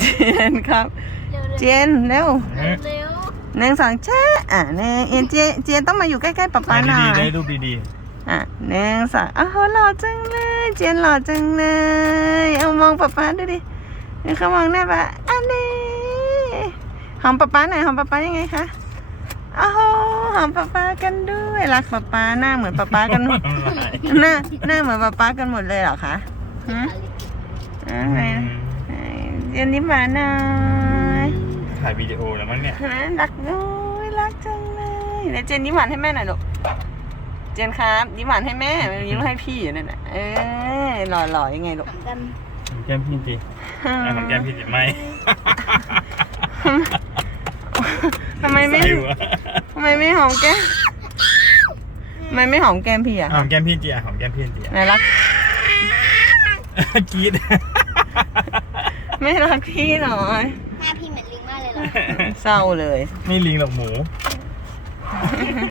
เจนครับ เร็วๆเจนเร็วเร็วเร็วหนึ่งสองแช่อะหนึ่งเอ็นเจเจนต้องมาอยู่ใกล้ๆป๊าป๊าหน่อดีๆได้ยรูปดีอะหนึ่งสองอ้าวหล่อจังเลย เจนหล่อจังเลย เอามองป๊าป๊าดูดิเดี๋ยวเขามองหน้าป๊าอันนี้หอมป๊าป๊าหน่อยหอมป๊าป๊ายังไงคะอ้าวหอมป๊าป๊ากันด้วยรักป๊าป๊าหน้าเหมือนป๊าป๊ากันหมดๆหน้าหน้าเหมือนป๊าป๊ากันหมดเลยเหรอคะหืมอ่าไหนไหนเจนยิ้มหวานหน่อยถ่ายวิดีโอแล้วมั้งเนี่ยฮะรักด้วยรักจังเลยเดี๋ยวเจนยิ้มหวานให้แม่หน่อยลูกเจนครับยิ้มหวานให้แม่ยิ้มให้พี่อยู่นั่นน่ะเออหล่อหล่อยังไงลูกกันแก้มพี่สิอะของแก้มพี่สิไม่ทำไมไม่ใส่หัวทำไมไม่หอมแก้มทำไมไม่หอมแก้มพี่อะหอมแก้มพี่จีอะหอมแก้มพี่จีอะไหนรักกรีด ไม่รักพี่หน่อยหน้าพี่เหมือนลิงมากเลยเหรอเศร้าเลยนี่ลิงหรอกหมู